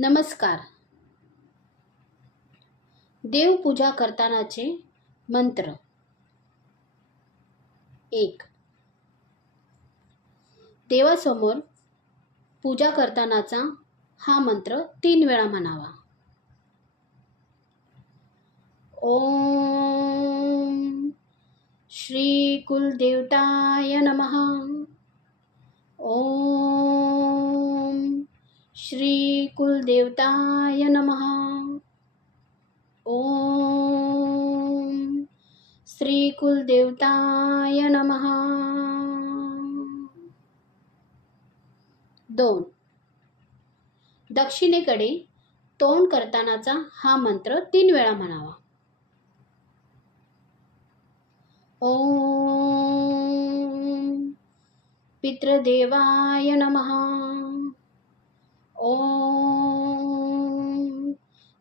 नमस्कार. देवपूजा करतानाचे मंत्र. 1. देवासमोर पूजा करतानाचा हा मंत्र 3 वेळा म्हणावा. ओम श्री कुलदेवताय नमः. ओम श्री कुलदेवताय नमः. ओम श्री कुलदेवताय नमः. 2. दक्षिणेकडे तोंड करतानाचा हा मंत्र 3 वेळा म्हणावा. ओम पितृदेवाय नमः. ओम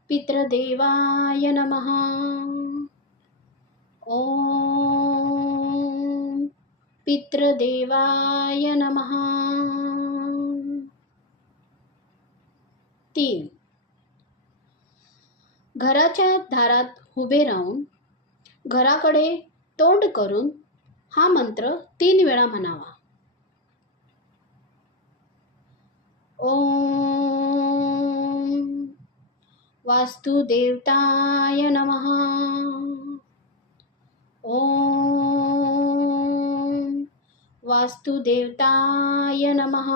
पितृदेवाय नमः. ओम पितृदेवाय नमः. 3. घराच्या दारात उभे राहून घराकडे तोंड करून हा मंत्र 3 वेळा म्हणावा. ओम वास्तुदेवताय नमः. ओम वास्तुदेवताय नमः.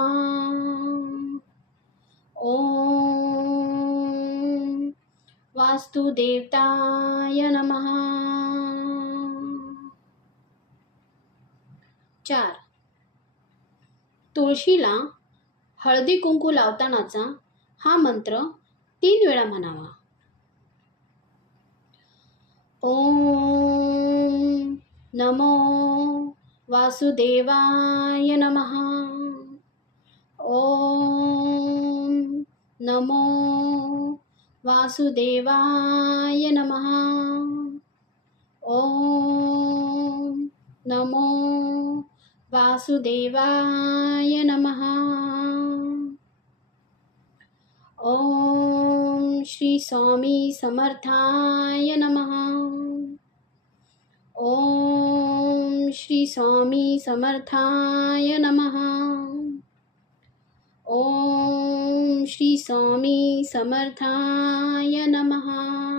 ओम वास्तुदेवताय नमः. 4. तुळशीला हळदी कुंकू लावतानाचा हा मंत्र 3 वेळा म्हणावा. ओम नमो वासुदेवाय नमः. ओम नमो वासुदेवाय नमः. ओम नमो वासुदेवाय नमः. ओम श्री स्वामी समर्थाय नमः. ओम श्री स्वामी समर्थाय नमः. ओम श्री स्वामी समर्थाय नमः.